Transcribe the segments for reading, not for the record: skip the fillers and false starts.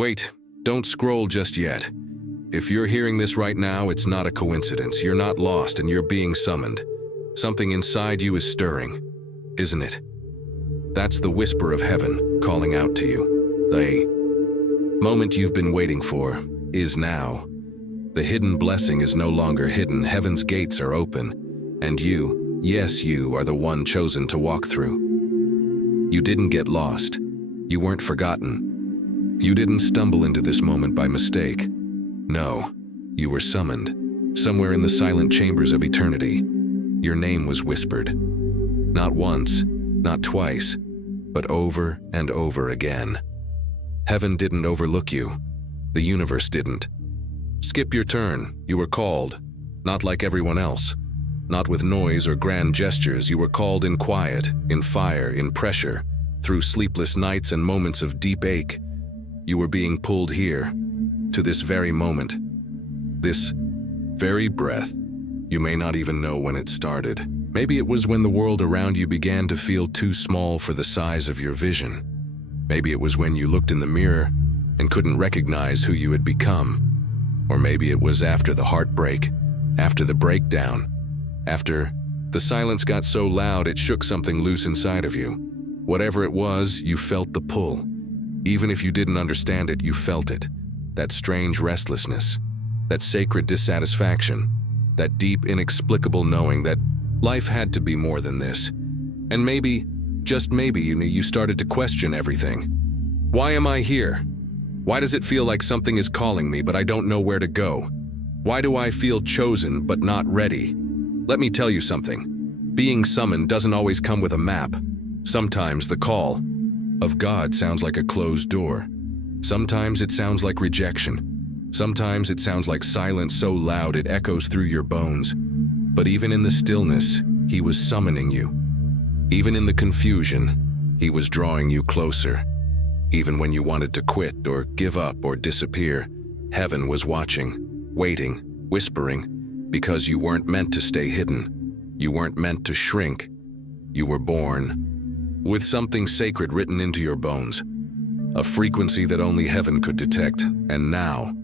Wait, don't scroll just yet. If you're hearing this right now, it's not a coincidence. You're not lost and you're being summoned. Something inside you is stirring, isn't it? That's the whisper of heaven calling out to you. The moment you've been waiting for is now. The hidden blessing is no longer hidden. Heaven's gates are open, and you, yes, you are the one chosen to walk through. You didn't get lost. You weren't forgotten. You didn't stumble into this moment by mistake. No, you were summoned. Somewhere in the silent chambers of eternity, your name was whispered. Not once, not twice, but over and over again. Heaven didn't overlook you. The universe didn't. Skip your turn. You were called. Not like everyone else. Not with noise or grand gestures. You were called in quiet, in fire, in pressure, through sleepless nights and moments of deep ache. You were being pulled here, to this very moment. This very breath. You may not even know when it started. Maybe it was when the world around you began to feel too small for the size of your vision. Maybe it was when you looked in the mirror and couldn't recognize who you had become. Or maybe it was after the heartbreak, after the breakdown, after the silence got so loud it shook something loose inside of you. Whatever it was, you felt the pull. Even if you didn't understand it, you felt it. That strange restlessness, that sacred dissatisfaction, that deep, inexplicable knowing that life had to be more than this. And maybe, just maybe, you started to question everything. Why am I here? Why does it feel like something is calling me, but I don't know where to go? Why do I feel chosen, but not ready? Let me tell you something. Being summoned doesn't always come with a map. Sometimes the call of God sounds like a closed door. Sometimes it sounds like rejection. Sometimes it sounds like silence so loud it echoes through your bones. But even in the stillness, He was summoning you. Even in the confusion, He was drawing you closer. Even when you wanted to quit or give up or disappear, heaven was watching, waiting, whispering, because you weren't meant to stay hidden. You weren't meant to shrink. You were born with something sacred written into your bones, a frequency that only heaven could detect. And now,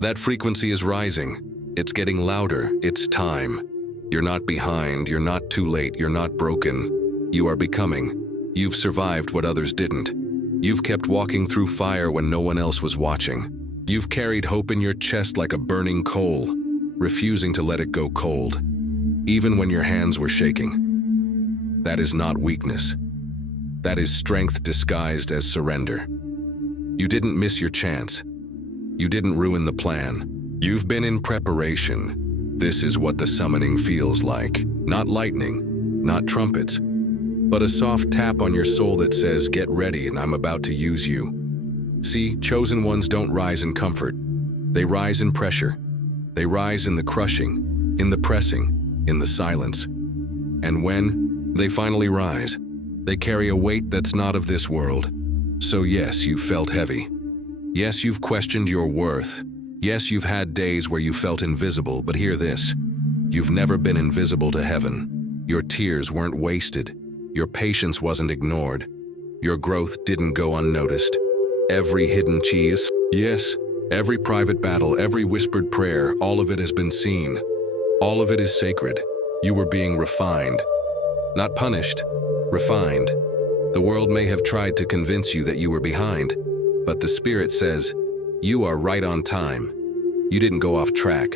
that frequency is rising. It's getting louder. It's time. You're not behind. You're not too late. You're not broken. You are becoming. You've survived what others didn't. You've kept walking through fire when no one else was watching. You've carried hope in your chest like a burning coal, refusing to let it go cold, even when your hands were shaking. That is not weakness. That is strength disguised as surrender. You didn't miss your chance. You didn't ruin the plan. You've been in preparation. This is what the summoning feels like. Not lightning, not trumpets, but a soft tap on your soul that says, get ready and I'm about to use you. See, chosen ones don't rise in comfort. They rise in pressure. They rise in the crushing, in the pressing, in the silence. And when they finally rise, they carry a weight that's not of this world. So yes, you've felt heavy. Yes, you've questioned your worth. Yes, you've had days where you felt invisible, but hear this. You've never been invisible to heaven. Your tears weren't wasted. Your patience wasn't ignored. Your growth didn't go unnoticed. Every hidden cheese, yes, every private battle, every whispered prayer, all of it has been seen. All of it is sacred. You were being refined. Not punished, refined. The world may have tried to convince you that you were behind, but the Spirit says, you are right on time. You didn't go off track.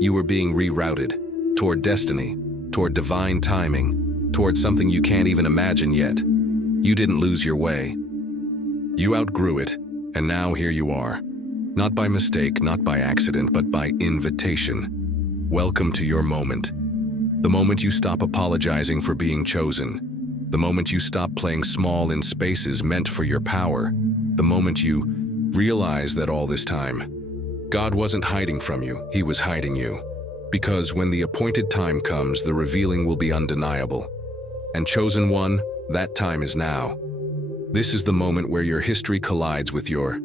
You were being rerouted toward destiny, toward divine timing, toward something you can't even imagine yet. You didn't lose your way. You outgrew it, and now here you are. Not by mistake, not by accident, but by invitation. Welcome to your moment. The moment you stop apologizing for being chosen. The moment you stop playing small in spaces meant for your power. The moment you realize that all this time, God wasn't hiding from you, He was hiding you. Because when the appointed time comes, the revealing will be undeniable. And chosen one, that time is now. This is the moment where your history collides with your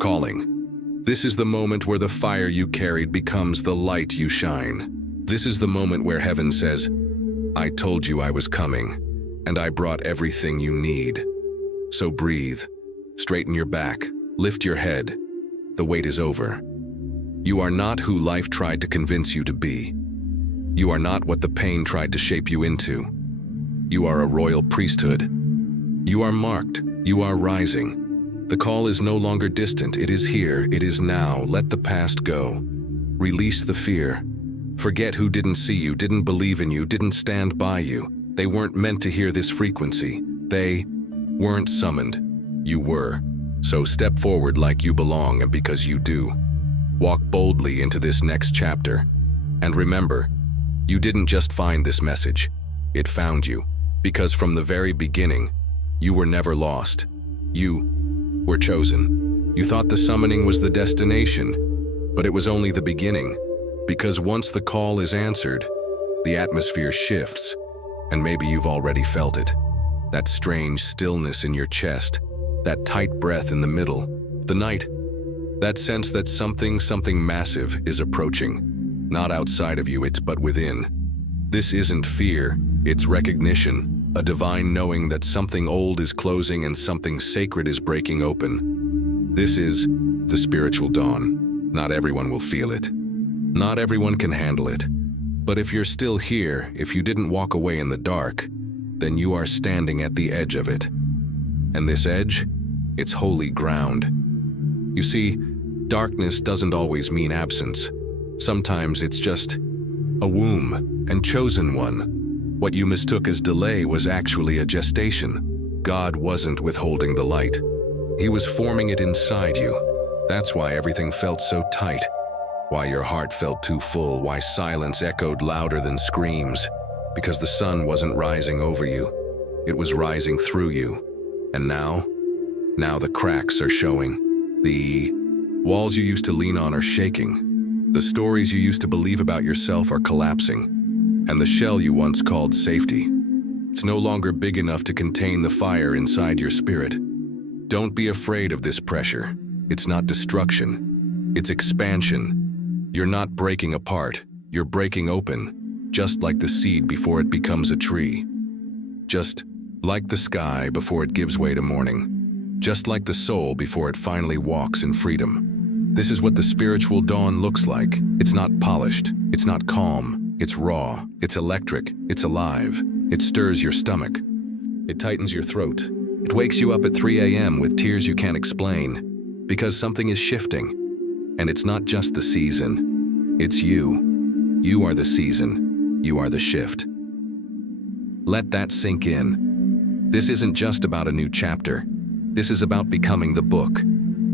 calling. This is the moment where the fire you carried becomes the light you shine. This is the moment where heaven says, I told you I was coming, and I brought everything you need. So breathe, straighten your back, Lift your head. The wait is over. You are not who life tried to convince you to be. You are not what the pain tried to shape you into. You are a royal priesthood. You are marked. You are rising. The call is no longer distant. It is here. It is now. Let the past go. Release the fear. Forget who didn't see you, didn't believe in you, didn't stand by you. They weren't meant to hear this frequency. They weren't summoned. You were. So step forward like you belong, and because you do. Walk boldly into this next chapter. And remember, you didn't just find this message. It found you. Because from the very beginning, you were never lost. You were chosen. You thought the summoning was the destination, but it was only the beginning. Because once the call is answered, the atmosphere shifts, and maybe you've already felt it. That strange stillness in your chest, that tight breath in the middle of the night, that sense that something massive is approaching. Not outside of you, it's but within. This isn't fear, it's recognition, a divine knowing that something old is closing and something sacred is breaking open. This is the spiritual dawn. Not everyone will feel it. Not everyone can handle it. But if you're still here, if you didn't walk away in the dark, then you are standing at the edge of it. And this edge, it's holy ground. You see, darkness doesn't always mean absence. Sometimes it's just a womb and chosen one. What you mistook as delay was actually a gestation. God wasn't withholding the light. He was forming it inside you. That's why everything felt so tight. Why your heart felt too full, why silence echoed louder than screams. Because the sun wasn't rising over you. It was rising through you. And now the cracks are showing. The walls you used to lean on are shaking. The stories you used to believe about yourself are collapsing. And the shell you once called safety, it's no longer big enough to contain the fire inside your spirit. Don't be afraid of this pressure. It's not destruction. It's expansion. You're not breaking apart. You're breaking open, just like the seed before it becomes a tree. Just like the sky before it gives way to morning. Just like the soul before it finally walks in freedom. This is what the spiritual dawn looks like. It's not polished. It's not calm. It's raw, it's electric, it's alive. It stirs your stomach. It tightens your throat. It wakes you up at 3 a.m. with tears you can't explain. Because something is shifting. And it's not just the season. It's you. You are the season. You are the shift. Let that sink in. This isn't just about a new chapter. This is about becoming the book.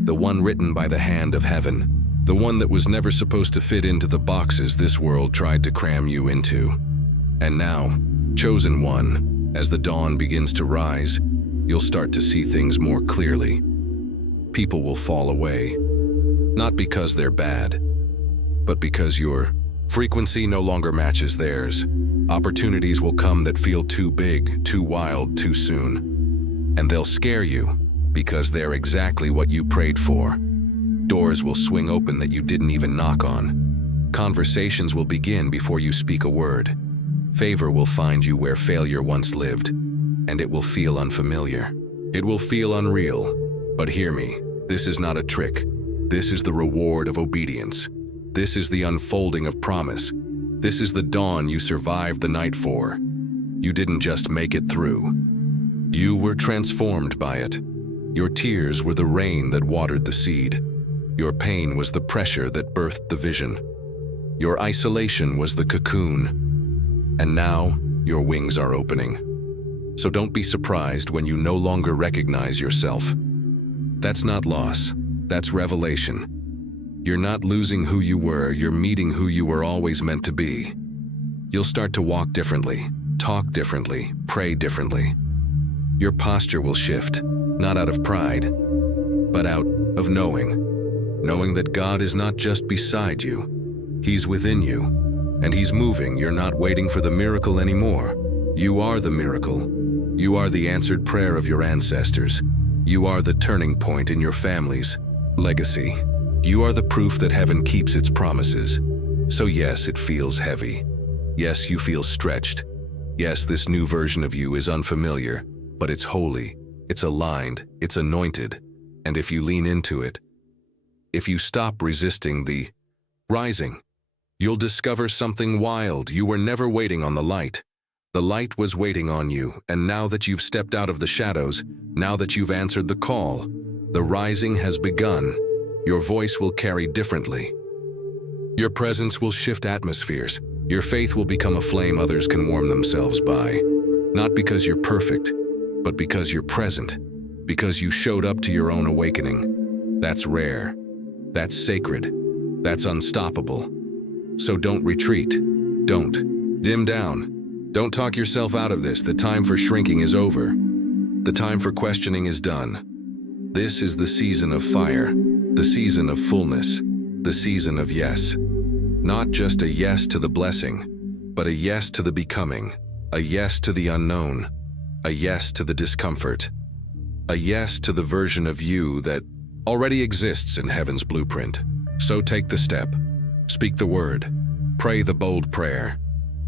The one written by the hand of heaven. The one that was never supposed to fit into the boxes this world tried to cram you into. And now, chosen one, as the dawn begins to rise, you'll start to see things more clearly. People will fall away, not because they're bad, but because your frequency no longer matches theirs. Opportunities will come that feel too big, too wild, too soon. And they'll scare you because they're exactly what you prayed for. Doors will swing open that you didn't even knock on. Conversations will begin before you speak a word. Favor will find you where failure once lived, and it will feel unfamiliar. It will feel unreal. But hear me, this is not a trick. This is the reward of obedience. This is the unfolding of promise. This is the dawn you survived the night for. You didn't just make it through. You were transformed by it. Your tears were the rain that watered the seed. Your pain was the pressure that birthed the vision. Your isolation was the cocoon. And now, your wings are opening. So don't be surprised when you no longer recognize yourself. That's not loss, that's revelation. You're not losing who you were, you're meeting who you were always meant to be. You'll start to walk differently, talk differently, pray differently. Your posture will shift, not out of pride, but out of knowing. Knowing that God is not just beside you, He's within you, and He's moving. You're not waiting for the miracle anymore. You are the miracle. You are the answered prayer of your ancestors. You are the turning point in your family's legacy. You are the proof that heaven keeps its promises. So yes, it feels heavy. Yes, you feel stretched. Yes, this new version of you is unfamiliar, but it's holy, it's aligned, it's anointed. And if you lean into it, if you stop resisting the rising, you'll discover something wild. You were never waiting on the light. The light was waiting on you, and now that you've stepped out of the shadows, now that you've answered the call, the rising has begun. Your voice will carry differently. Your presence will shift atmospheres. Your faith will become a flame others can warm themselves by. Not because you're perfect, but because you're present. Because you showed up to your own awakening. That's rare. That's sacred. That's unstoppable. So don't retreat. Don't dim down. Don't talk yourself out of this. The time for shrinking is over. The time for questioning is done. This is the season of fire, the season of fullness, the season of yes. Not just a yes to the blessing, but a yes to the becoming, a yes to the unknown, a yes to the discomfort, a yes to the version of you that already exists in heaven's blueprint. So take the step, speak the word, pray the bold prayer.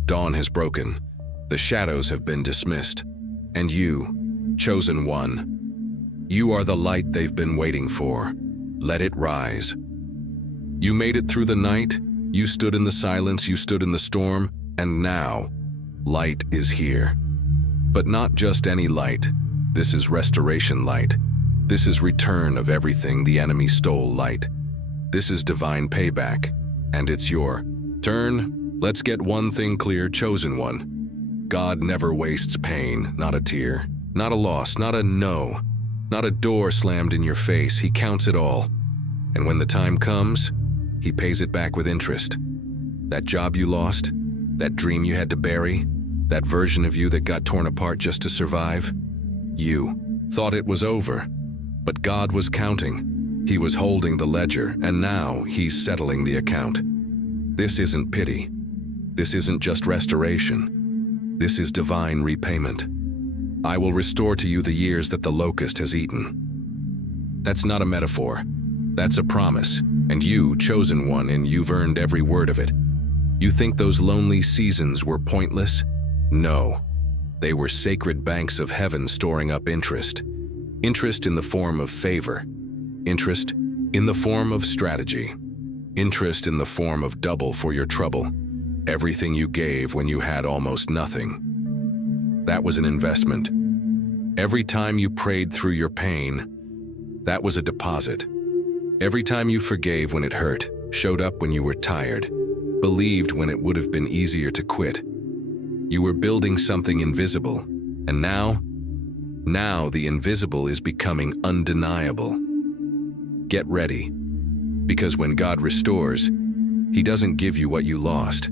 Dawn has broken, the shadows have been dismissed, and you, chosen one, you are the light they've been waiting for. Let it rise. You made it through the night, you stood in the silence, you stood in the storm, and now, light is here. But not just any light. This is restoration light. This is return of everything the enemy stole light. This is divine payback, and it's your turn. Let's get one thing clear, chosen one. God never wastes pain, not a tear, not a loss, not a no, not a door slammed in your face. He counts it all. And when the time comes, he pays it back with interest. That job you lost, that dream you had to bury, that version of you that got torn apart just to survive, you thought it was over, but God was counting. He was holding the ledger, and now he's settling the account. This isn't pity. This isn't just restoration. This is divine repayment. I will restore to you the years that the locust has eaten. That's not a metaphor. That's a promise, and you, chosen one, and you've earned every word of it. You think those lonely seasons were pointless? No. They were sacred banks of heaven storing up interest. Interest in the form of favor. Interest in the form of strategy. Interest in the form of double for your trouble. Everything you gave when you had almost nothing. That was an investment. Every time you prayed through your pain, that was a deposit. Every time you forgave when it hurt, showed up when you were tired, believed when it would have been easier to quit. You were building something invisible, and now the invisible is becoming undeniable. Get ready, because when God restores, He doesn't give you what you lost.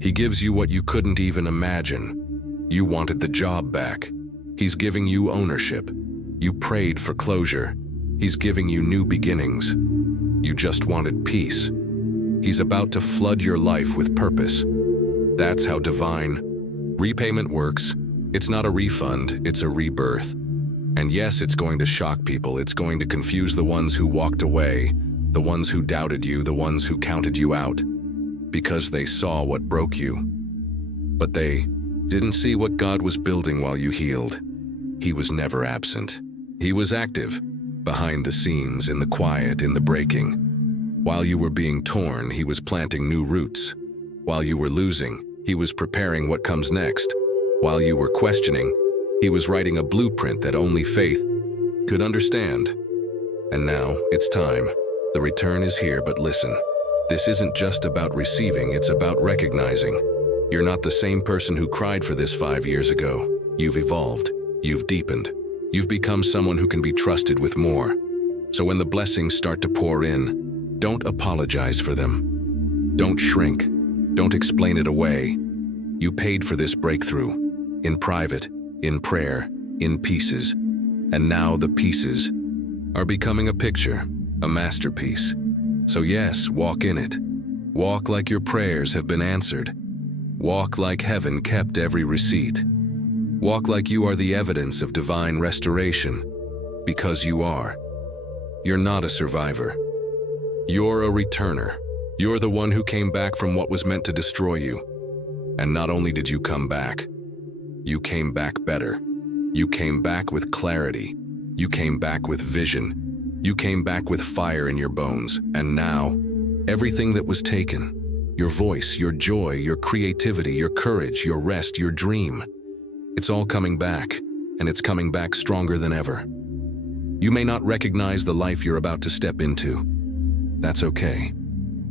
He gives you what you couldn't even imagine. You wanted the job back. He's giving you ownership. You prayed for closure. He's giving you new beginnings. You just wanted peace. He's about to flood your life with purpose. That's how divine repayment works. It's not a refund, it's a rebirth. And yes, it's going to shock people. It's going to confuse the ones who walked away, the ones who doubted you, the ones who counted you out, because they saw what broke you. But they didn't see what God was building while you healed. He was never absent. He was active, behind the scenes, in the quiet, in the breaking. While you were being torn, He was planting new roots. While you were losing, He was preparing what comes next. While you were questioning, He was writing a blueprint that only faith could understand. And now, it's time. The return is here, but listen. This isn't just about receiving, it's about recognizing. You're not the same person who cried for this 5 years ago. You've evolved. You've deepened. You've become someone who can be trusted with more. So when the blessings start to pour in, don't apologize for them. Don't shrink. Don't explain it away. You paid for this breakthrough. In private, in prayer, in pieces. And now the pieces are becoming a picture, a masterpiece. So yes, walk in it. Walk like your prayers have been answered. Walk like heaven kept every receipt. Walk like you are the evidence of divine restoration, because you are. You're not a survivor. You're a returner. You're the one who came back from what was meant to destroy you. And not only did you come back, you came back better. You came back with clarity. You came back with vision. You came back with fire in your bones. And now, everything that was taken, your voice, your joy, your creativity, your courage, your rest, your dream, it's all coming back, and it's coming back stronger than ever. You may not recognize the life you're about to step into. That's okay.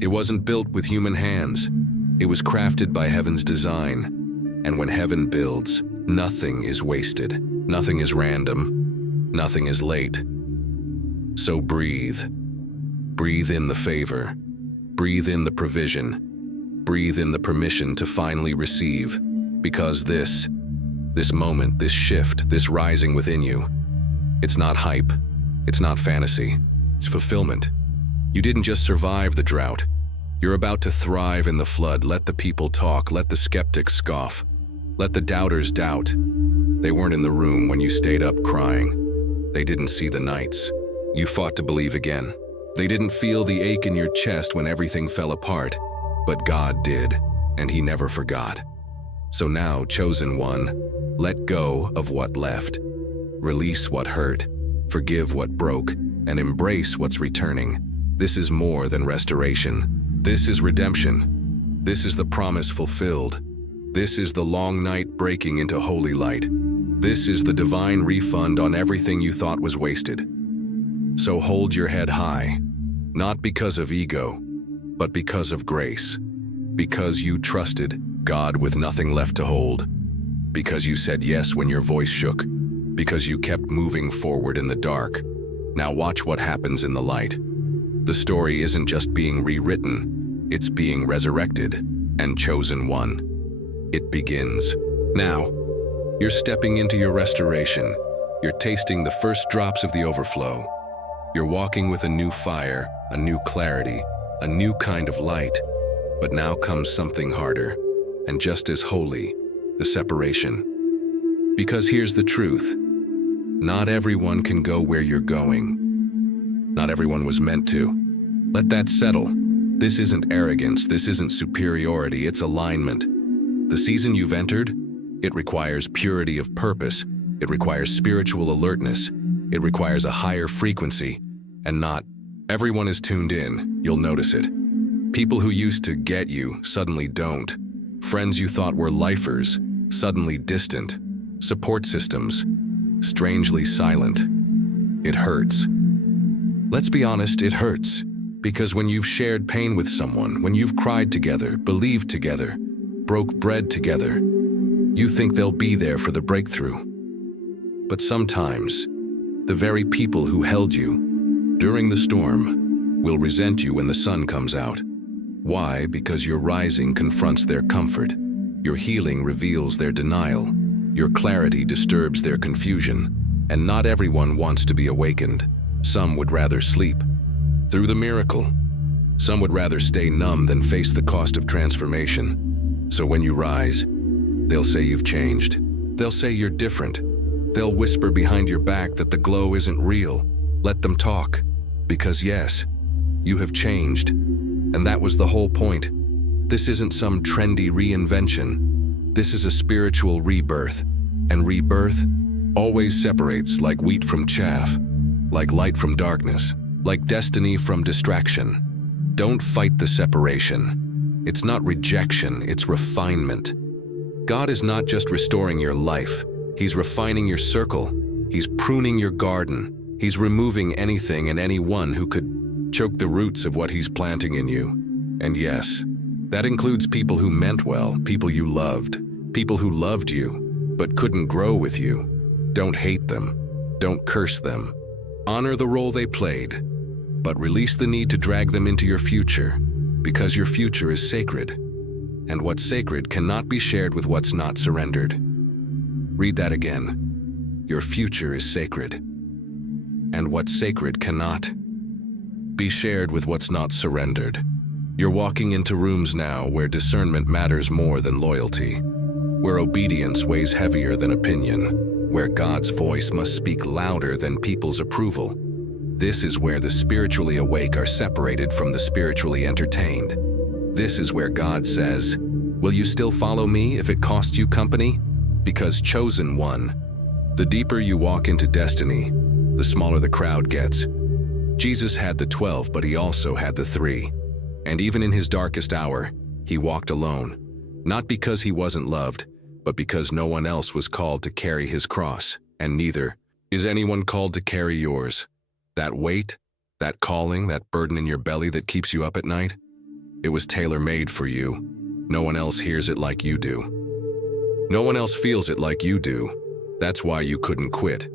It wasn't built with human hands. It was crafted by heaven's design. And when heaven builds, nothing is wasted. Nothing is random. Nothing is late. So breathe. Breathe in the favor. Breathe in the provision. Breathe in the permission to finally receive. Because this moment, this shift, this rising within you, it's not hype. It's not fantasy. It's fulfillment. You didn't just survive the drought. You're about to thrive in the flood. Let the people talk. Let the skeptics scoff. Let the doubters doubt. They weren't in the room when you stayed up crying. They didn't see the nights. You fought to believe again. They didn't feel the ache in your chest when everything fell apart. But God did, and He never forgot. So now, chosen one, let go of what left. Release what hurt. Forgive what broke. And embrace what's returning. This is more than restoration. This is redemption. This is the promise fulfilled. This is the long night breaking into holy light. This is the divine refund on everything you thought was wasted. So hold your head high, not because of ego, but because of grace. Because you trusted God with nothing left to hold. Because you said yes when your voice shook. Because you kept moving forward in the dark. Now watch what happens in the light. The story isn't just being rewritten, it's being resurrected and chosen one. It begins. Now, you're stepping into your restoration. You're tasting the first drops of the overflow. You're walking with a new fire, a new clarity, a new kind of light. But now comes something harder, and just as holy, the separation. Because here's the truth. Not everyone can go where you're going. Not everyone was meant to. Let that settle. This isn't arrogance, this isn't superiority, it's alignment. The season you've entered, it requires purity of purpose, it requires spiritual alertness, it requires a higher frequency, and not everyone is tuned in, you'll notice it. People who used to get you suddenly don't. Friends you thought were lifers, suddenly distant. Support systems, strangely silent. It hurts. Let's be honest, it hurts. Because when you've shared pain with someone, when you've cried together, believed together, broke bread together, you think they'll be there for the breakthrough. But sometimes, the very people who held you during the storm will resent you when the sun comes out. Why? Because your rising confronts their comfort. Your healing reveals their denial. Your clarity disturbs their confusion. And not everyone wants to be awakened. Some would rather sleep through the miracle. Some would rather stay numb than face the cost of transformation. So when you rise, they'll say you've changed. They'll say you're different. They'll whisper behind your back that the glow isn't real. Let them talk. Because yes, you have changed. And that was the whole point. This isn't some trendy reinvention. This is a spiritual rebirth. And rebirth always separates like wheat from chaff, like light from darkness, like destiny from distraction. Don't fight the separation. It's not rejection, it's refinement. God is not just restoring your life. He's refining your circle. He's pruning your garden. He's removing anything and anyone who could choke the roots of what He's planting in you. And yes, that includes people who meant well, people you loved, people who loved you, but couldn't grow with you. Don't hate them. Don't curse them. Honor the role they played, but release the need to drag them into your future, because your future is sacred, and what's sacred cannot be shared with what's not surrendered. Read that again. Your future is sacred, and what's sacred cannot be shared with what's not surrendered. You're walking into rooms now where discernment matters more than loyalty, where obedience weighs heavier than opinion, where God's voice must speak louder than people's approval. This is where the spiritually awake are separated from the spiritually entertained. This is where God says, "Will you still follow me if it costs you company?" Because chosen one, the deeper you walk into destiny, the smaller the crowd gets. Jesus had the 12, but he also had the 3. And even in his darkest hour, he walked alone, not because he wasn't loved, but because no one else was called to carry his cross, and neither is anyone called to carry yours. That weight, that calling, that burden in your belly that keeps you up at night, it was tailor-made for you. No one else hears it like you do. No one else feels it like you do. That's why you couldn't quit.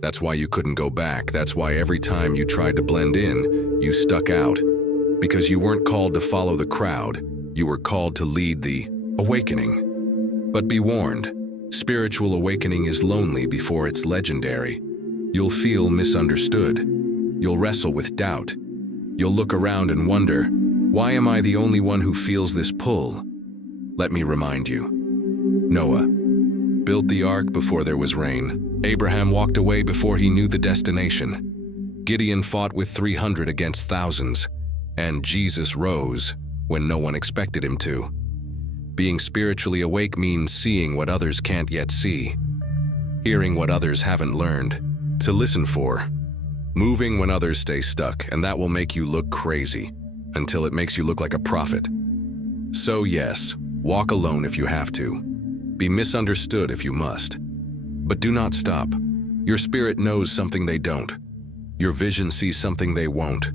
That's why you couldn't go back. That's why every time you tried to blend in, you stuck out. Because you weren't called to follow the crowd, you were called to lead the awakening. But be warned, spiritual awakening is lonely before it's legendary. You'll feel misunderstood. You'll wrestle with doubt. You'll look around and wonder, why am I the only one who feels this pull? Let me remind you. Noah built the ark before there was rain. Abraham walked away before he knew the destination. Gideon fought with 300 against thousands. And Jesus rose when no one expected him to. Being spiritually awake means seeing what others can't yet see, hearing what others haven't learned to listen for, moving when others stay stuck, and that will make you look crazy until it makes you look like a prophet. So yes, walk alone if you have to. Be misunderstood if you must. But do not stop. Your spirit knows something they don't. Your vision sees something they won't.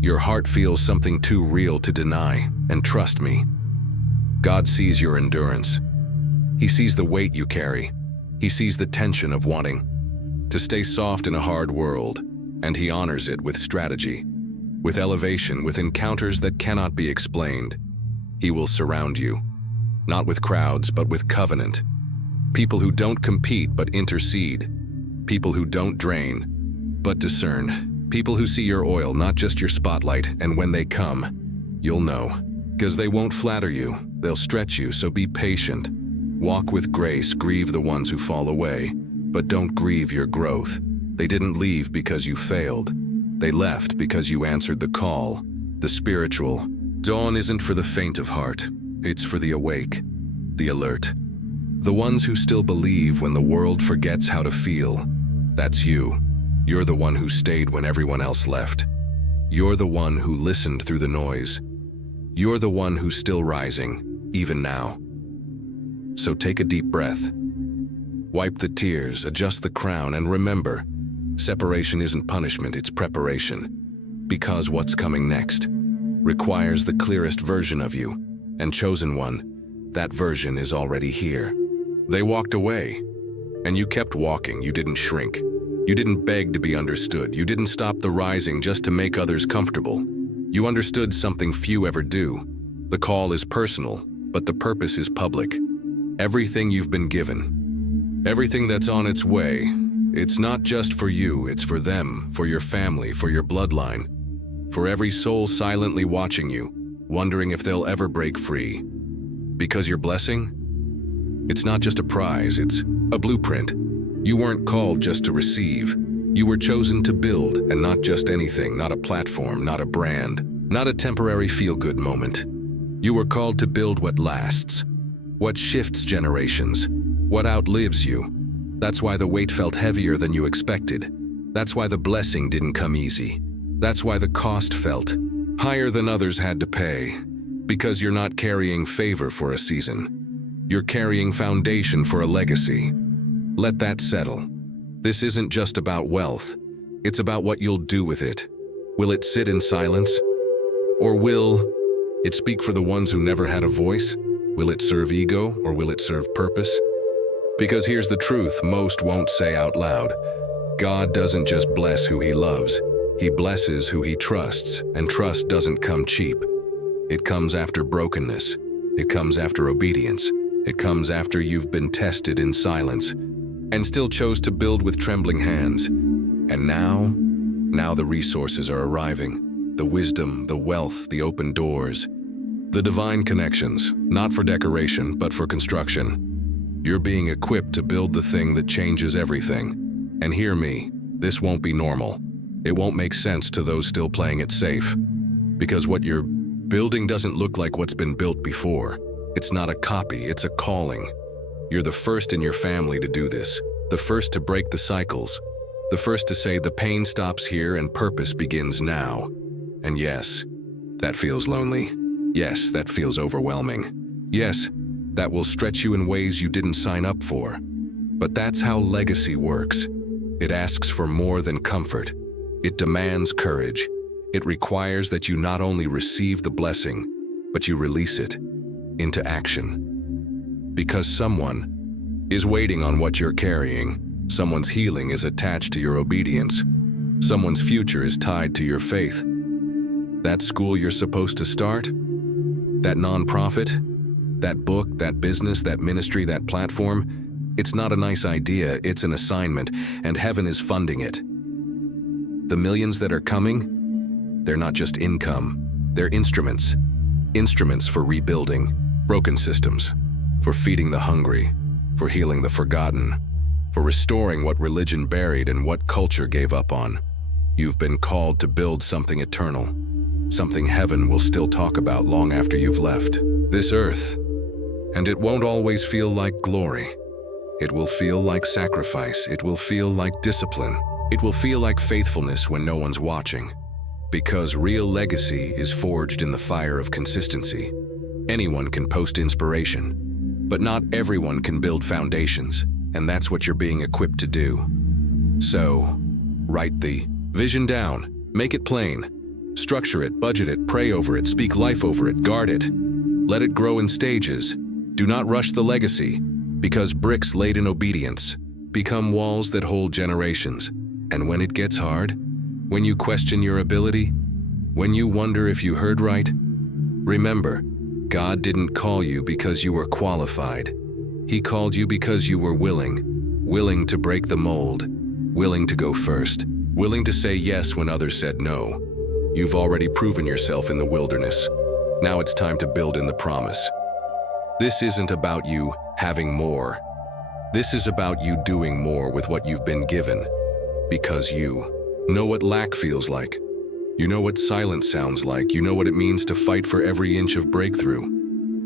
Your heart feels something too real to deny, and trust me, God sees your endurance. He sees the weight you carry. He sees the tension of wanting to stay soft in a hard world, and he honors it with strategy, with elevation, with encounters that cannot be explained. He will surround you, not with crowds, but with covenant. People who don't compete but intercede. People who don't drain, but discern. People who see your oil, not just your spotlight, and when they come, you'll know. Because they won't flatter you, they'll stretch you, so be patient. Walk with grace, grieve the ones who fall away, but don't grieve your growth. They didn't leave because you failed. They left because you answered the call. The spiritual dawn isn't for the faint of heart. It's for the awake, the alert. The ones who still believe when the world forgets how to feel. That's you. You're the one who stayed when everyone else left. You're the one who listened through the noise. You're the one who's still rising, even now. So take a deep breath. Wipe the tears, adjust the crown, and remember, separation isn't punishment, it's preparation. Because what's coming next requires the clearest version of you, and chosen one, that version is already here. They walked away, and you kept walking. You didn't shrink. You didn't beg to be understood. You didn't stop the rising just to make others comfortable. You understood something few ever do. The call is personal, but the purpose is public. Everything you've been given, everything that's on its way, it's not just for you, it's for them, for your family, for your bloodline, for every soul silently watching you, wondering if they'll ever break free. Because your blessing, it's not just a prize, it's a blueprint. You weren't called just to receive. You were chosen to build, and not just anything, not a platform, not a brand, not a temporary feel-good moment. You were called to build what lasts, what shifts generations, what outlives you. That's why the weight felt heavier than you expected. That's why the blessing didn't come easy. That's why the cost felt higher than others had to pay. Because you're not carrying favor for a season. You're carrying foundation for a legacy. Let that settle. This isn't just about wealth. It's about what you'll do with it. Will it sit in silence? Or will it speak for the ones who never had a voice? Will it serve ego, or will it serve purpose? Because here's the truth most won't say out loud. God doesn't just bless who he loves. He blesses who he trusts, and trust doesn't come cheap. It comes after brokenness. It comes after obedience. It comes after you've been tested in silence and still chose to build with trembling hands. And now the resources are arriving. The wisdom, the wealth, the open doors. The divine connections, not for decoration, but for construction. You're being equipped to build the thing that changes everything. And hear me, this won't be normal. It won't make sense to those still playing it safe. Because what you're building doesn't look like what's been built before. It's not a copy, it's a calling. You're the first in your family to do this, the first to break the cycles, The first to say the pain stops here and purpose begins now. And yes, that feels lonely. Yes, that feels overwhelming. Yes, that will stretch you in ways you didn't sign up for. But that's how legacy works. It asks for more than comfort. It demands courage. It requires that you not only receive the blessing, but you release it into action. Because someone is waiting on what you're carrying. Someone's healing is attached to your obedience. Someone's future is tied to your faith. That school you're supposed to start? That nonprofit? That book, that business, that ministry, that platform? It's not a nice idea, it's an assignment, and heaven is funding it. The millions that are coming, they're not just income, they're instruments. Instruments for rebuilding broken systems, for feeding the hungry, for healing the forgotten, for restoring what religion buried and what culture gave up on. You've been called to build something eternal, something heaven will still talk about long after you've left this earth. And it won't always feel like glory. It will feel like sacrifice. It will feel like discipline. It will feel like faithfulness when no one's watching. Because real legacy is forged in the fire of consistency. Anyone can post inspiration, but not everyone can build foundations, and that's what you're being equipped to do. So, write the vision down, make it plain, structure it, budget it, pray over it, speak life over it, guard it. Let it grow in stages. Do not rush the legacy, because bricks laid in obedience become walls that hold generations. And when it gets hard, when you question your ability, when you wonder if you heard right, remember, God didn't call you because you were qualified. He called you because you were willing to break the mold, willing to go first, willing to say yes when others said no. You've already proven yourself in the wilderness. Now it's time to build in the promise. This isn't about you having more. This is about you doing more with what you've been given. Because you know what lack feels like. You know what silence sounds like. You know what it means to fight for every inch of breakthrough.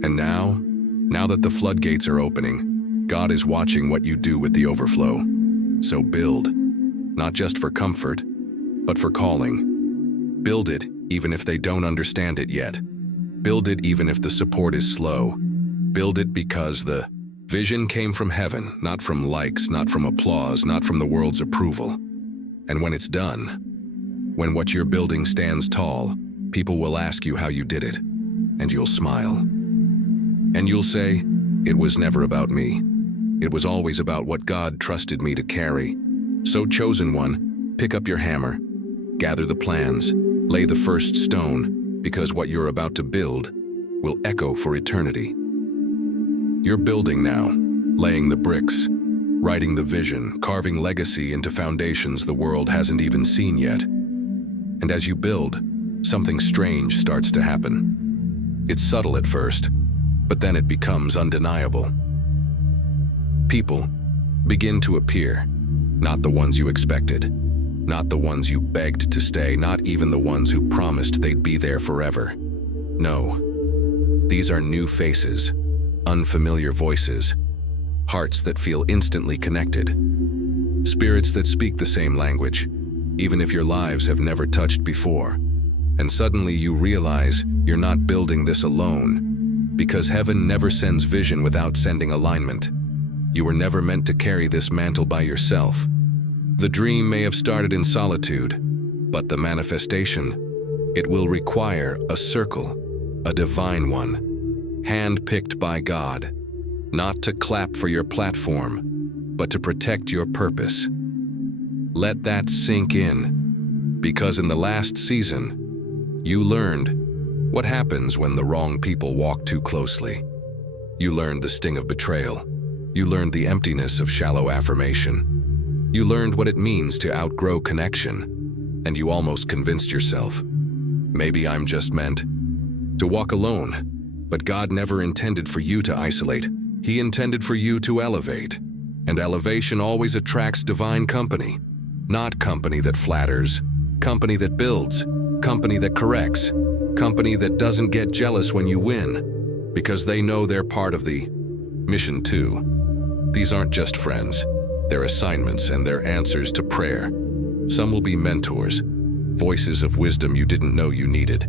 And now that the floodgates are opening, God is watching what you do with the overflow. So build, not just for comfort, but for calling. Build it even if they don't understand it yet. Build it even if the support is slow. Build it because the vision came from heaven, not from likes, not from applause, not from the world's approval. And when it's done, when what you're building stands tall, people will ask you how you did it, and you'll smile. And you'll say, it was never about me. It was always about what God trusted me to carry. So, chosen one, pick up your hammer, gather the plans, lay the first stone, because what you're about to build will echo for eternity. You're building now, laying the bricks, writing the vision, carving legacy into foundations the world hasn't even seen yet. And as you build, something strange starts to happen. It's subtle at first, but then it becomes undeniable. People begin to appear, not the ones you expected, not the ones you begged to stay, not even the ones who promised they'd be there forever. No, these are new faces, unfamiliar voices, hearts that feel instantly connected, spirits that speak the same language, even if your lives have never touched before. And suddenly you realize you're not building this alone, because heaven never sends vision without sending alignment. You were never meant to carry this mantle by yourself. The dream may have started in solitude, but the manifestation, it will require a circle, a divine one, hand-picked by God, not to clap for your platform, but to protect your purpose. Let that sink in, because in the last season, you learned what happens when the wrong people walk too closely. You learned the sting of betrayal. You learned the emptiness of shallow affirmation. You learned what it means to outgrow connection, and you almost convinced yourself, maybe I'm just meant to walk alone. But God never intended for you to isolate. He intended for you to elevate. And elevation always attracts divine company. Not company that flatters, company that builds, company that corrects, company that doesn't get jealous when you win, because they know they're part of the mission too. These aren't just friends. their assignments, and their answers to prayer. Some will be mentors, voices of wisdom you didn't know you needed.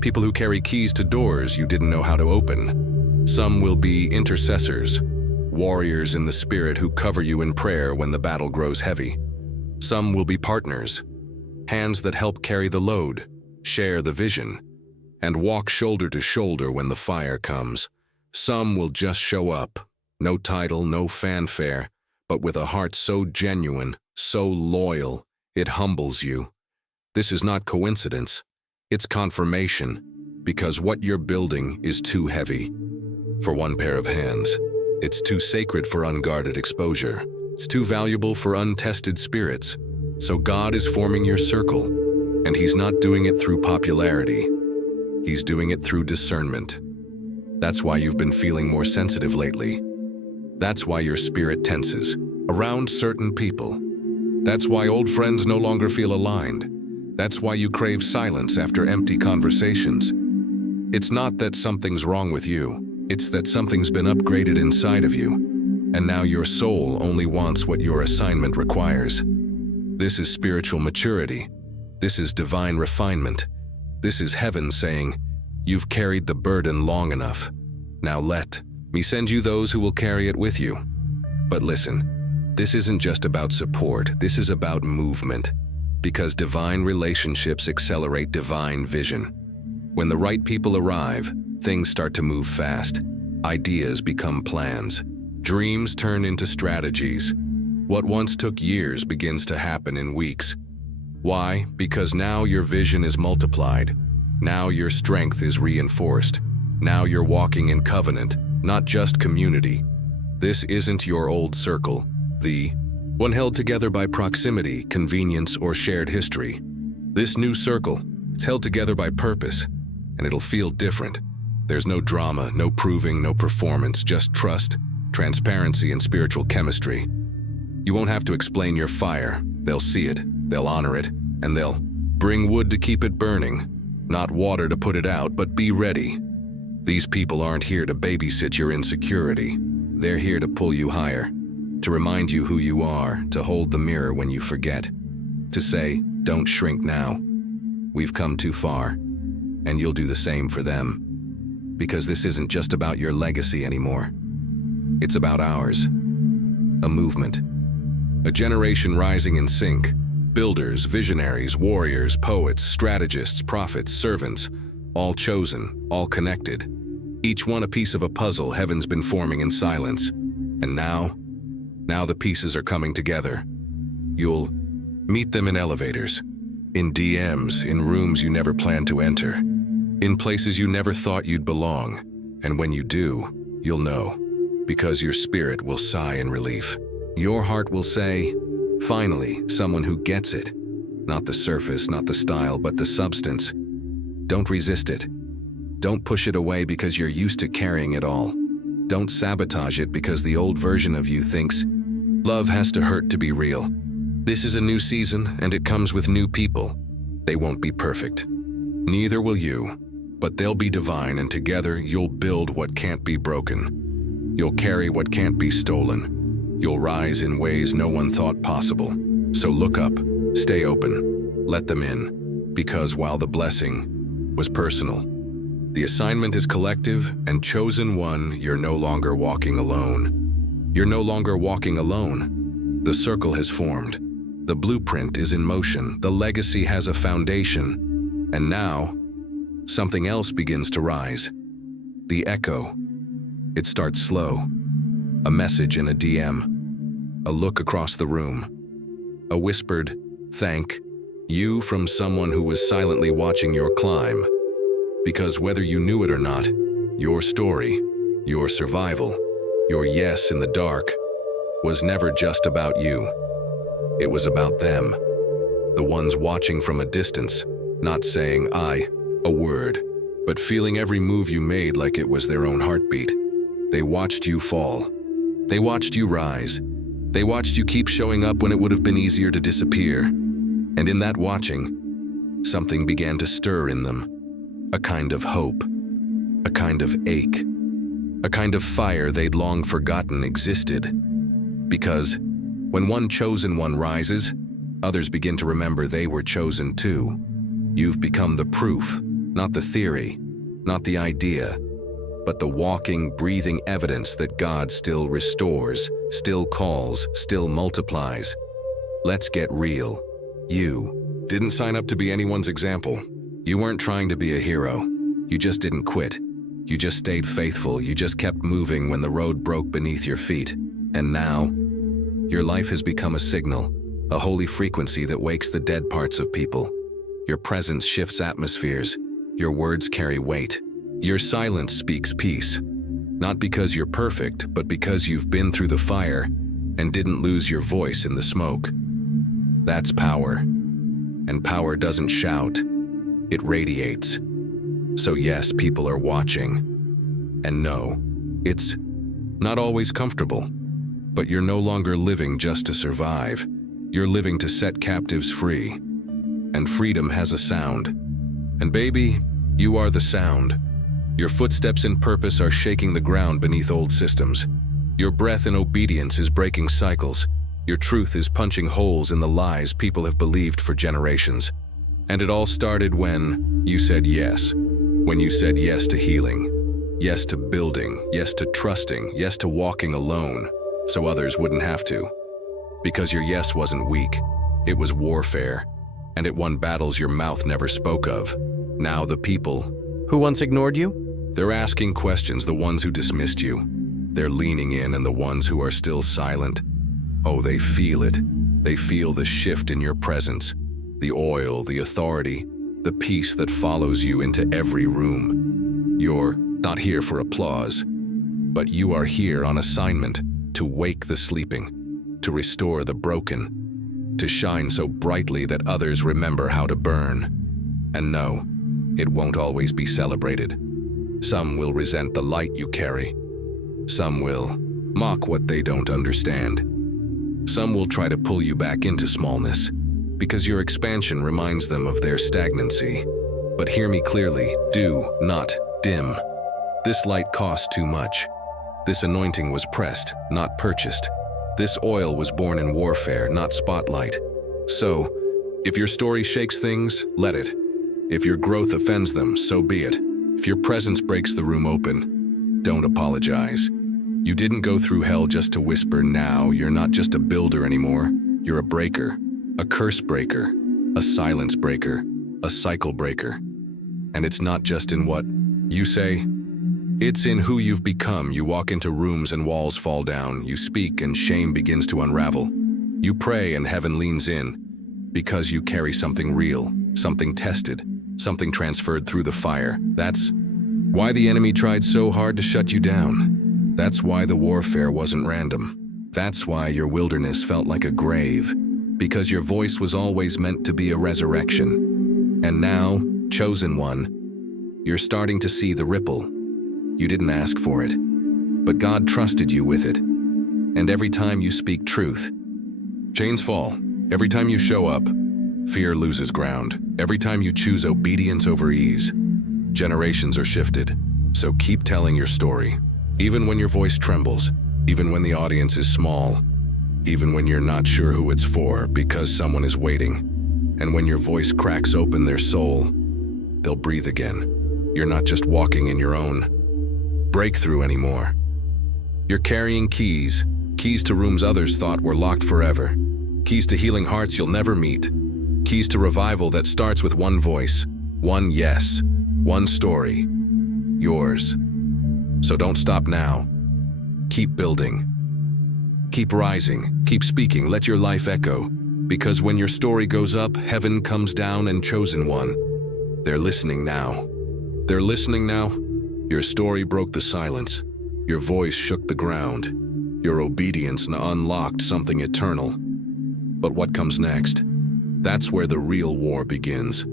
People who carry keys to doors you didn't know how to open. Some will be intercessors, warriors in the spirit who cover you in prayer when the battle grows heavy. Some will be partners, hands that help carry the load, share the vision, and walk shoulder to shoulder when the fire comes. Some will just show up, no title, no fanfare, but with a heart so genuine, so loyal, it humbles you. This is not coincidence, it's confirmation, because what you're building is too heavy for one pair of hands. It's too sacred for unguarded exposure. It's too valuable for untested spirits. So God is forming your circle, and He's not doing it through popularity. He's doing it through discernment. That's why you've been feeling more sensitive lately. That's why your spirit tenses around certain people. That's why old friends no longer feel aligned. That's why you crave silence after empty conversations. It's not that something's wrong with you. It's that something's been upgraded inside of you, and now your soul only wants what your assignment requires. This is spiritual maturity. This is divine refinement. This is heaven saying, "You've carried the burden long enough. Now let me send you those who will carry it with you." But listen, this isn't just about support. This is about movement, because divine relationships accelerate divine vision. When the right people arrive, things start to move fast. Ideas become plans. Dreams turn into strategies. What once took years begins to happen in weeks. Why? Because now your vision is multiplied. Now your strength is reinforced. Now you're walking in covenant, not just community. This isn't your old circle, the one held together by proximity, convenience, or shared history. This new circle, it's held together by purpose, and it'll feel different. There's no drama, no proving, no performance, just trust, transparency, and spiritual chemistry. You won't have to explain your fire. They'll see it, they'll honor it, and they'll bring wood to keep it burning, not water to put it out, but be ready. These people aren't here to babysit your insecurity. They're here to pull you higher, to remind you who you are, to hold the mirror when you forget, to say, "Don't shrink now. We've come too far," and you'll do the same for them. Because this isn't just about your legacy anymore. It's about ours. A movement. A generation rising in sync. Builders, visionaries, warriors, poets, strategists, prophets, servants, all chosen, all connected. Each one a piece of a puzzle heaven's been forming in silence. And now the pieces are coming together. You'll meet them in elevators, in DMs, in rooms you never planned to enter, in places you never thought you'd belong. And when you do, you'll know, because your spirit will sigh in relief. Your heart will say, "Finally, someone who gets it." Not the surface, not the style, but the substance. Don't resist it. Don't push it away because you're used to carrying it all. Don't sabotage it because the old version of you thinks, "Love has to hurt to be real." This is a new season, and it comes with new people. They won't be perfect. Neither will you, but they'll be divine, and together you'll build what can't be broken. You'll carry what can't be stolen. You'll rise in ways no one thought possible. So look up, stay open, let them in, because while the blessing was personal, the assignment is collective, and chosen one, you're no longer walking alone. You're no longer walking alone. The circle has formed. The blueprint is in motion. The legacy has a foundation. And now, something else begins to rise. The echo. It starts slow. A message in a DM. A look across the room. A whispered, "Thank you," from someone who was silently watching your climb. Because whether you knew it or not, your story, your survival, your yes in the dark, was never just about you. It was about them. The ones watching from a distance, not saying a word, but feeling every move you made like it was their own heartbeat. They watched you fall. They watched you rise. They watched you keep showing up when it would have been easier to disappear. And in that watching, something began to stir in them. A kind of hope. A kind of ache. A kind of fire they'd long forgotten existed. Because When one chosen one rises, others begin to remember they were chosen too. You've become the proof, not the theory, not the idea, but the walking, breathing evidence that God still restores, still calls, still multiplies. Let's get real. You didn't sign up to be anyone's example. You weren't trying to be a hero. You just didn't quit. You just stayed faithful. You just kept moving when the road broke beneath your feet. And now, your life has become a signal, a holy frequency that wakes the dead parts of people. Your presence shifts atmospheres. Your words carry weight. Your silence speaks peace. Not because you're perfect, but because you've been through the fire and didn't lose your voice in the smoke. That's power. And power doesn't shout. It radiates. So yes, people are watching. And no, it's not always comfortable. But you're no longer living just to survive. You're living to set captives free. And freedom has a sound. And baby, you are the sound. Your footsteps in purpose are shaking the ground beneath old systems. Your breath in obedience is breaking cycles. Your truth is punching holes in the lies people have believed for generations. And it all started when you said yes. When you said yes to healing, yes to building, yes to trusting, yes to walking alone, so others wouldn't have to. Because your yes wasn't weak, it was warfare, and it won battles your mouth never spoke of. Now the people who once ignored you? They're asking questions, the ones who dismissed you. They're leaning in, and the ones who are still silent. Oh, they feel it. They feel the shift in your presence, the oil, the authority, the peace that follows you into every room. You're not here for applause, but you are here on assignment to wake the sleeping, to restore the broken, to shine so brightly that others remember how to burn. And no, it won't always be celebrated. Some will resent the light you carry. Some will mock what they don't understand. Some will try to pull you back into smallness, because your expansion reminds them of their stagnancy. But hear me clearly, do not dim. This light costs too much. This anointing was pressed, not purchased. This oil was born in warfare, not spotlight. So, if your story shakes things, let it. If your growth offends them, so be it. If your presence breaks the room open, don't apologize. You didn't go through hell just to whisper. Now you're not just a builder anymore. You're a breaker, a curse breaker, a silence breaker, a cycle breaker. And it's not just in what you say. It's in who you've become. You walk into rooms and walls fall down. You speak and shame begins to unravel. You pray and heaven leans in, because you carry something real, something tested, something transferred through the fire. That's why the enemy tried so hard to shut you down. That's why the warfare wasn't random. That's why your wilderness felt like a grave, because your voice was always meant to be a resurrection. And now, chosen one, you're starting to see the ripple. You didn't ask for it, but God trusted you with it. And every time you speak truth, chains fall. Every time you show up, fear loses ground. Every time you choose obedience over ease, generations are shifted. So keep telling your story, even when your voice trembles, even when the audience is small, even when you're not sure who it's for because someone is waiting. And when your voice cracks open their soul, they'll breathe again. You're not just walking in your own breakthrough anymore. You're carrying keys to rooms others thought were locked forever, keys to healing hearts you'll never meet, keys to revival that starts with one voice, one yes, one story, yours. So don't stop now. Keep building. Keep rising. Keep speaking. Let your life echo. Because when your story goes up, heaven comes down and chosen one. They're listening now. They're listening now. Your story broke the silence. Your voice shook the ground. Your obedience unlocked something eternal. But what comes next? That's where the real war begins.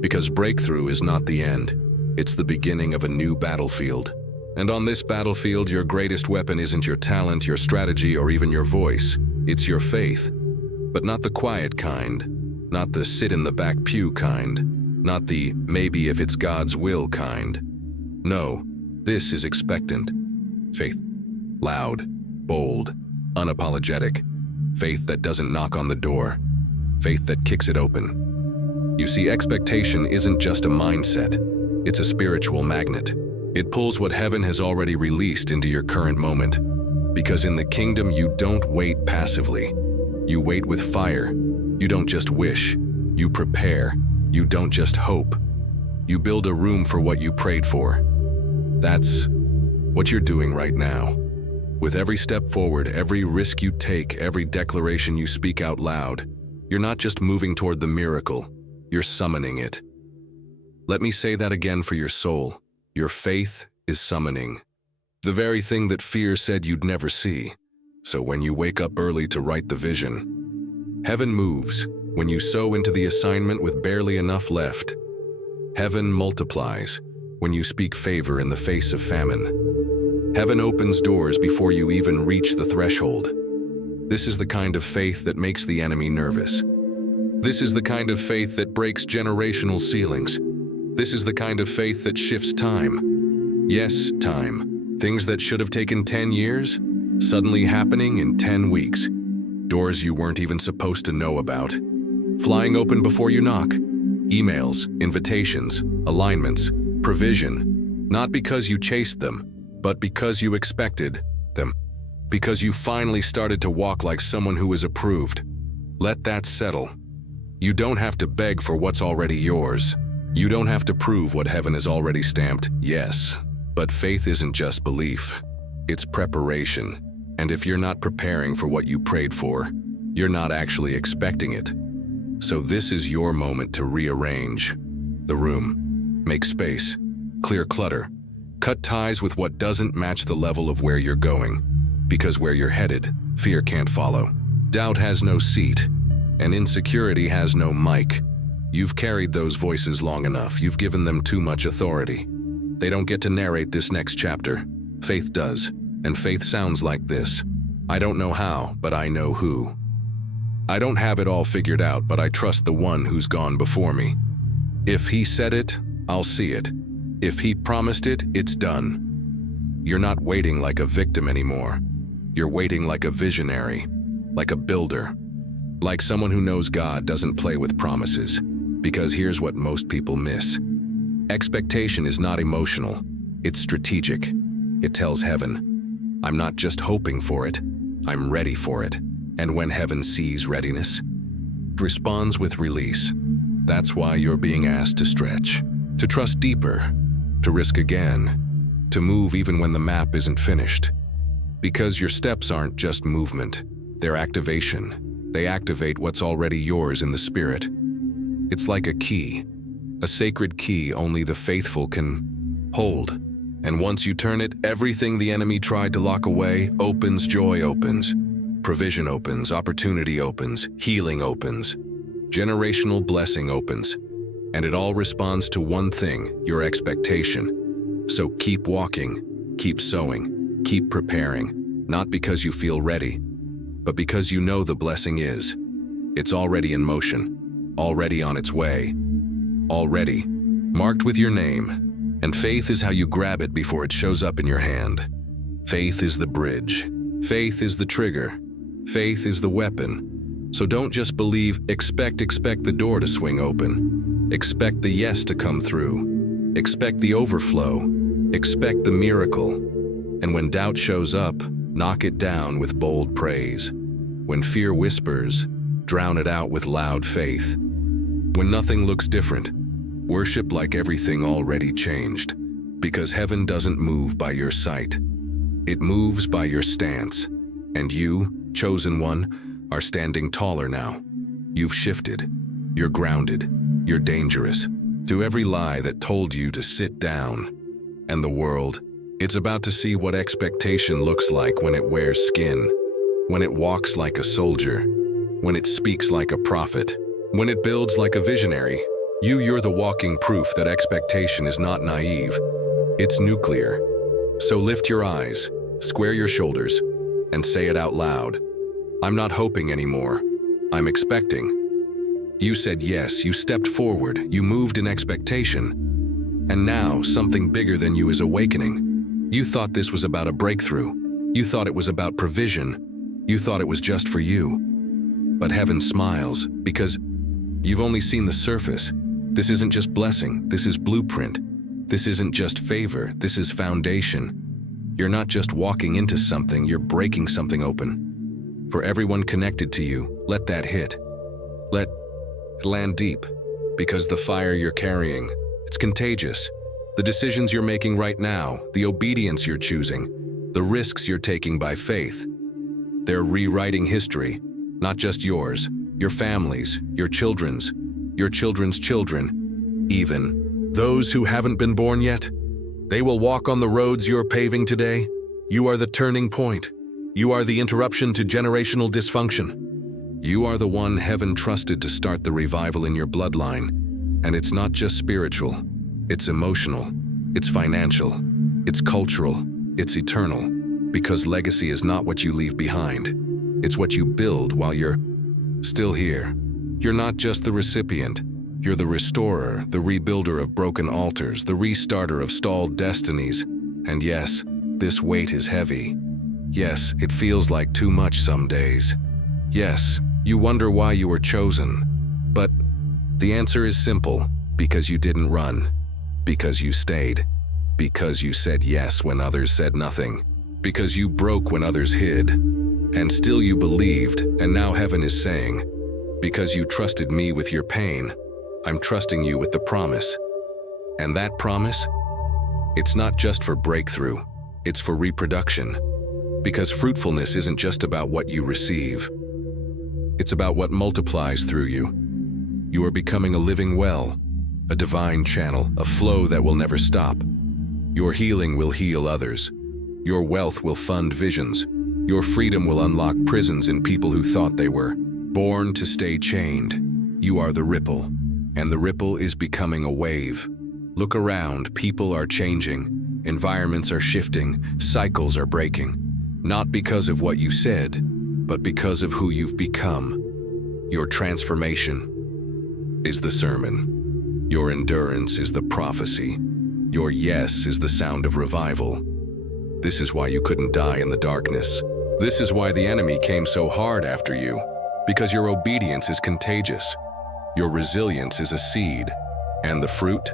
Because breakthrough is not the end. It's the beginning of a new battlefield. And on this battlefield, your greatest weapon isn't your talent, your strategy, or even your voice. It's your faith. But not the quiet kind. Not the sit-in-the-back pew kind. Not the maybe if it's God's will kind. No, this is expectant. Faith. Loud, bold, unapologetic. faith that doesn't knock on the door, faith that kicks it open. You see, expectation isn't just a mindset, it's a spiritual magnet. It pulls what heaven has already released into your current moment. Because in the kingdom, you don't wait passively. You wait with fire. You don't just wish. You prepare. You don't just hope. You build a room for what you prayed for. That's what you're doing right now. With every step forward, every risk you take, every declaration you speak out loud, you're not just moving toward the miracle, you're summoning it. Let me say that again for your soul. Your faith is summoning. The very thing that fear said you'd never see. So when you wake up early to write the vision, heaven moves. When you sow into the assignment with barely enough left, heaven multiplies. When you speak favor in the face of famine, heaven opens doors before you even reach the threshold. This is the kind of faith that makes the enemy nervous. This is the kind of faith that breaks generational ceilings. This is the kind of faith that shifts time. Yes, time. Things that should have taken 10 years, suddenly happening in 10 weeks. Doors you weren't even supposed to know about. Flying open before you knock. Emails, invitations, alignments, provision. Not because you chased them, but because you expected them. Because you finally started to walk like someone who is approved. Let that settle. You don't have to beg for what's already yours. You don't have to prove what heaven has already stamped, yes. But faith isn't just belief. It's preparation. And if you're not preparing for what you prayed for, you're not actually expecting it. So this is your moment to rearrange the room. Make space. Clear clutter. Cut ties with what doesn't match the level of where you're going. Because where you're headed, fear can't follow. Doubt has no seat. And insecurity has no mic. You've carried those voices long enough. You've given them too much authority. They don't get to narrate this next chapter. Faith does. And faith sounds like this. I don't know how, but I know who. I don't have it all figured out, but I trust the one who's gone before me. If he said it, I'll see it. If he promised it, it's done. You're not waiting like a victim anymore. You're waiting like a visionary, like a builder, like someone who knows God doesn't play with promises. Because here's what most people miss. Expectation is not emotional. It's strategic. It tells heaven, I'm not just hoping for it, I'm ready for it. And when heaven sees readiness, it responds with release. That's why you're being asked to stretch, to trust deeper, to risk again, to move even when the map isn't finished. Because your steps aren't just movement, they're activation. They activate what's already yours in the spirit. It's like a key, a sacred key only the faithful can hold. And once you turn it, everything the enemy tried to lock away opens, joy opens. Provision opens, opportunity opens, healing opens, generational blessing opens, and it all responds to one thing, your expectation. So keep walking, keep sowing, keep preparing, not because you feel ready, but because you know the blessing is. It's already in motion, already on its way, already marked with your name, and faith is how you grab it before it shows up in your hand. Faith is the bridge. Faith is the trigger. Faith is the weapon. So don't just believe, expect the door to swing open. Expect the yes to come through. Expect the overflow. Expect the miracle. And when doubt shows up, knock it down with bold praise. When fear whispers, drown it out with loud faith. When nothing looks different, worship like everything already changed. Because heaven doesn't move by your sight. It moves by your stance. And you, chosen one, are standing taller now. You've shifted. You're grounded. You're dangerous. To every lie that told you to sit down. And the world, it's about to see what expectation looks like when it wears skin. When it walks like a soldier. When it speaks like a prophet. When it builds like a visionary. You're the walking proof that expectation is not naive. It's nuclear. So lift your eyes, square your shoulders, and say it out loud. I'm not hoping anymore. I'm expecting. You said yes, you stepped forward, you moved in expectation. And now something bigger than you is awakening. You thought this was about a breakthrough. You thought it was about provision. You thought it was just for you. But heaven smiles, because you've only seen the surface. This isn't just blessing, this is blueprint. This isn't just favor, this is foundation. You're not just walking into something, you're breaking something open. For everyone connected to you, let that hit. Let it land deep, because the fire you're carrying, it's contagious. The decisions you're making right now, the obedience you're choosing, the risks you're taking by faith, they're rewriting history, not just yours, your family's, your children's children, even those who haven't been born yet. They will walk on the roads you're paving today. You are the turning point. You are the interruption to generational dysfunction. You are the one heaven trusted to start the revival in your bloodline. And it's not just spiritual. It's emotional, it's financial, it's cultural, it's eternal, because legacy is not what you leave behind. It's what you build while you're still here. You're not just the recipient, you're the restorer, the rebuilder of broken altars, the restarter of stalled destinies. And yes, this weight is heavy. Yes, it feels like too much some days. Yes, you wonder why you were chosen. But the answer is simple, because you didn't run. Because you stayed. Because you said yes when others said nothing. Because you broke when others hid. And still you believed, and now heaven is saying, because you trusted me with your pain, I'm trusting you with the promise. And that promise? It's not just for breakthrough, it's for reproduction. Because fruitfulness isn't just about what you receive. It's about what multiplies through you. You are becoming a living well, a divine channel, a flow that will never stop. Your healing will heal others. Your wealth will fund visions. Your freedom will unlock prisons in people who thought they were born to stay chained. You are the ripple, and the ripple is becoming a wave. Look around, people are changing, environments are shifting, cycles are breaking. Not because of what you said, but because of who you've become. Your transformation is the sermon. Your endurance is the prophecy. Your yes is the sound of revival. This is why you couldn't die in the darkness. This is why the enemy came so hard after you. Because your obedience is contagious. Your resilience is a seed. And the fruit?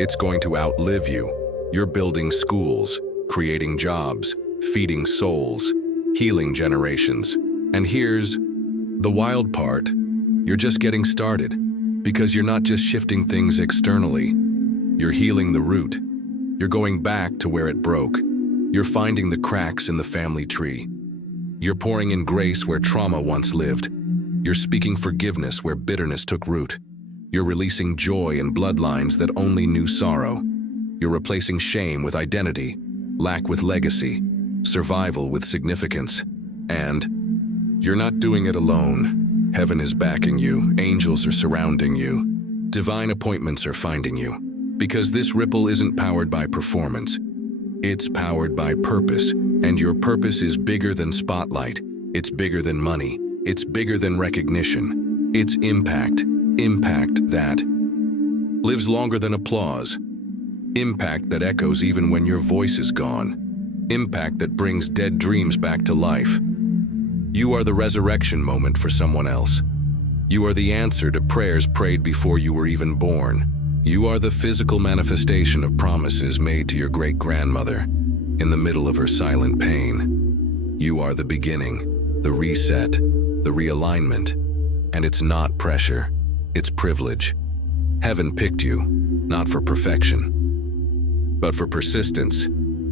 It's going to outlive you. You're building schools, creating jobs, feeding souls, healing generations. And here's the wild part. You're just getting started. Because you're not just shifting things externally. You're healing the root. You're going back to where it broke. You're finding the cracks in the family tree. You're pouring in grace where trauma once lived. You're speaking forgiveness where bitterness took root. You're releasing joy in bloodlines that only knew sorrow. You're replacing shame with identity, lack with legacy, survival with significance. And you're not doing it alone. Heaven is backing you, angels are surrounding you, divine appointments are finding you. Because this ripple isn't powered by performance, it's powered by purpose, and your purpose is bigger than spotlight, it's bigger than money, it's bigger than recognition. It's impact that lives longer than applause, impact that echoes even when your voice is gone, impact that brings dead dreams back to life. You are the resurrection moment for someone else. You are the answer to prayers prayed before you were even born. You are the physical manifestation of promises made to your great-grandmother in the middle of her silent pain. You are the beginning, the reset, the realignment. And it's not pressure, it's privilege. Heaven picked you, not for perfection, but for persistence,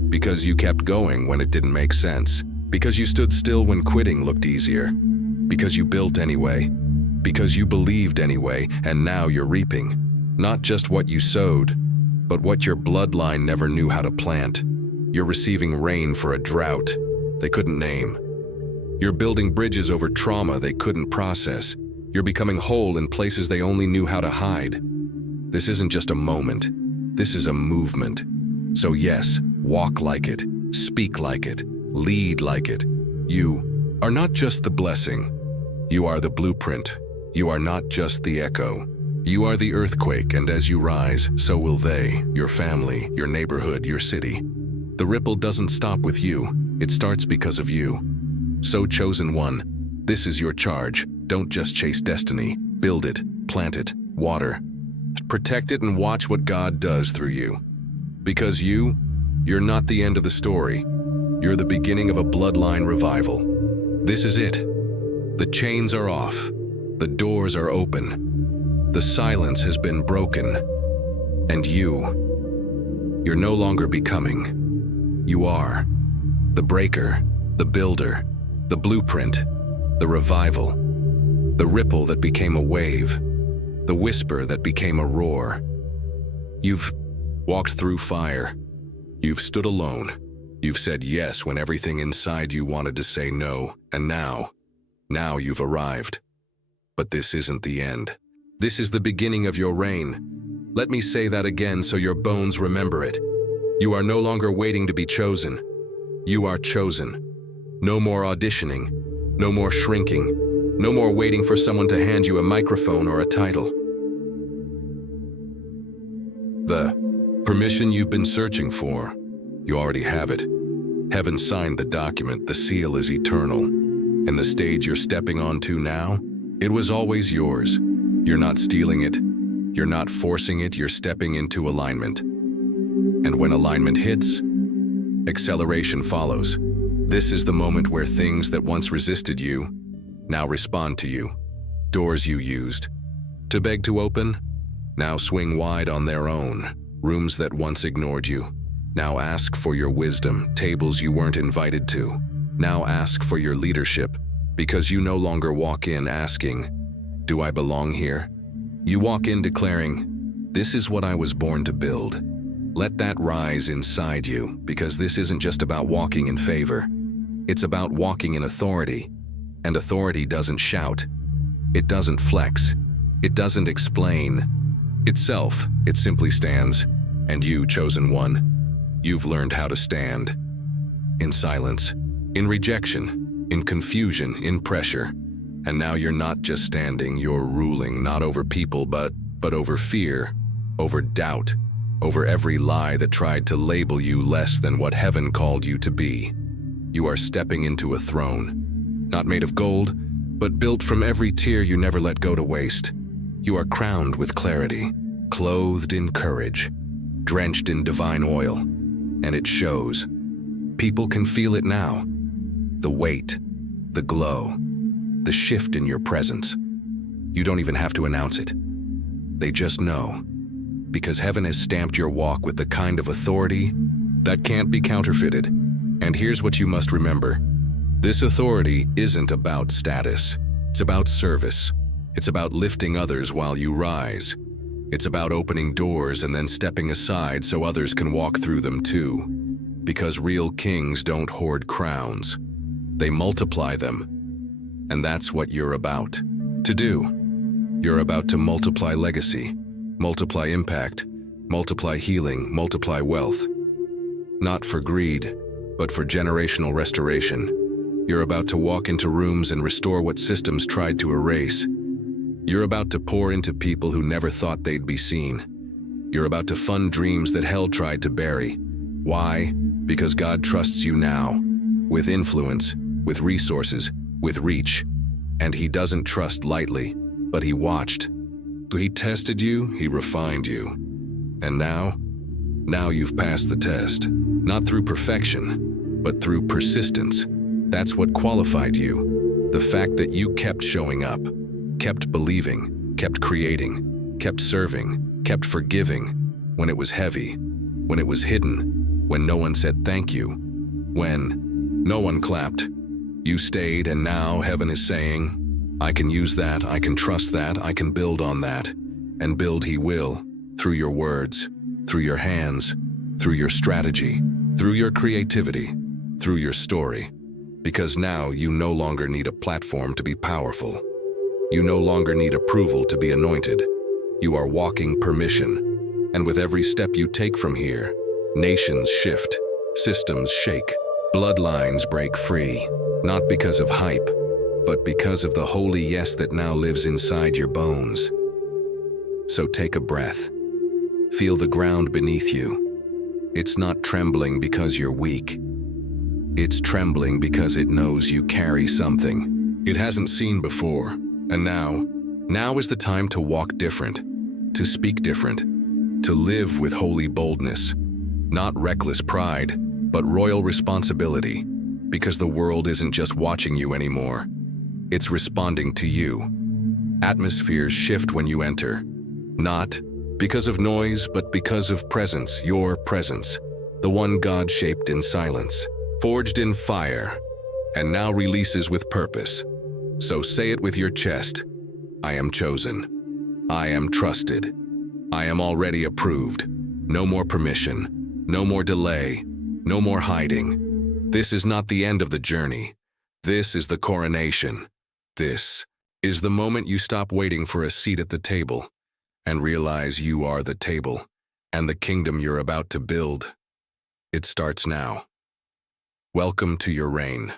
because you kept going when it didn't make sense. Because you stood still when quitting looked easier. Because you built anyway. Because you believed anyway, and now you're reaping. Not just what you sowed, but what your bloodline never knew how to plant. You're receiving rain for a drought they couldn't name. You're building bridges over trauma they couldn't process. You're becoming whole in places they only knew how to hide. This isn't just a moment. This is a movement. So yes, walk like it, speak like it, lead like it. You are not just the blessing. You are the blueprint. You are not just the echo. You are the earthquake, and as you rise, so will they, your family, your neighborhood, your city. The ripple doesn't stop with you. It starts because of you. So, Chosen One, this is your charge. Don't just chase destiny. Build it, plant it, water. Protect it and watch what God does through you. Because you're not the end of the story. You're the beginning of a bloodline revival. This is it. The chains are off. The doors are open. The silence has been broken. And you're no longer becoming. You are. The breaker, the builder, the blueprint, the revival, the ripple that became a wave, the whisper that became a roar. You've walked through fire. You've stood alone. You've said yes when everything inside you wanted to say no, and now you've arrived. But this isn't the end. This is the beginning of your reign. Let me say that again so your bones remember it. You are no longer waiting to be chosen. You are chosen. No more auditioning. No more shrinking. No more waiting for someone to hand you a microphone or a title. The permission you've been searching for, you already have it. Heaven signed the document, the seal is eternal. And the stage you're stepping onto now, it was always yours. You're not stealing it. You're not forcing it, you're stepping into alignment. And when alignment hits, acceleration follows. This is the moment where things that once resisted you now respond to you. Doors you used to beg to open now swing wide on their own. Rooms that once ignored you now ask for your wisdom. Tables you weren't invited to now ask for your leadership, because you no longer walk in asking, "Do I belong here?" You walk in declaring, "This is what I was born to build." Let that rise inside you, because this isn't just about walking in favor. It's about walking in authority. And authority doesn't shout. It doesn't flex. It doesn't explain itself. It simply stands. And you, Chosen One, you've learned how to stand. In silence, in rejection, in confusion, in pressure. And now you're not just standing, you're ruling, not over people, but over fear, over doubt, over every lie that tried to label you less than what heaven called you to be. You are stepping into a throne, not made of gold, but built from every tear you never let go to waste. You are crowned with clarity, clothed in courage, drenched in divine oil, and it shows. People can feel it now. The weight, the glow, the shift in your presence. You don't even have to announce it. They just know. Because heaven has stamped your walk with the kind of authority that can't be counterfeited. And here's what you must remember. This authority isn't about status. It's about service. It's about lifting others while you rise. It's about opening doors and then stepping aside so others can walk through them too. Because real kings don't hoard crowns. They multiply them. And that's what you're about to do. You're about to multiply legacy, multiply impact, multiply healing, multiply wealth. Not for greed, but for generational restoration. You're about to walk into rooms and restore what systems tried to erase. You're about to pour into people who never thought they'd be seen. You're about to fund dreams that hell tried to bury. Why? Because God trusts you now, with influence, with resources, with reach. And He doesn't trust lightly, but He watched. He tested you, He refined you. And now you've passed the test. Not through perfection, but through persistence. That's what qualified you. The fact that you kept showing up, kept believing, kept creating, kept serving, kept forgiving, when it was heavy, when it was hidden, when no one said thank you, when no one clapped. You stayed, and now heaven is saying, I can use that, I can trust that, I can build on that. And build He will, through your words, through your hands, through your strategy, through your creativity, through your story. Because now you no longer need a platform to be powerful. You no longer need approval to be anointed. You are walking permission. And with every step you take from here, nations shift, systems shake, bloodlines break free. Not because of hype, but because of the holy yes that now lives inside your bones. So take a breath. Feel the ground beneath you. It's not trembling because you're weak. It's trembling because it knows you carry something it hasn't seen before. And now is the time to walk different, to speak different, to live with holy boldness. Not reckless pride, but royal responsibility, because the world isn't just watching you anymore. It's responding to you. Atmospheres shift when you enter. Not because of noise, but because of presence, your presence, the one God shaped in silence, forged in fire, and now releases with purpose. So say it with your chest. I am chosen. I am trusted. I am already approved. No more permission. No more delay. No more hiding. This is not the end of the journey. This is the coronation. This is the moment you stop waiting for a seat at the table and realize you are the table and the kingdom you're about to build. It starts now. Welcome to your reign.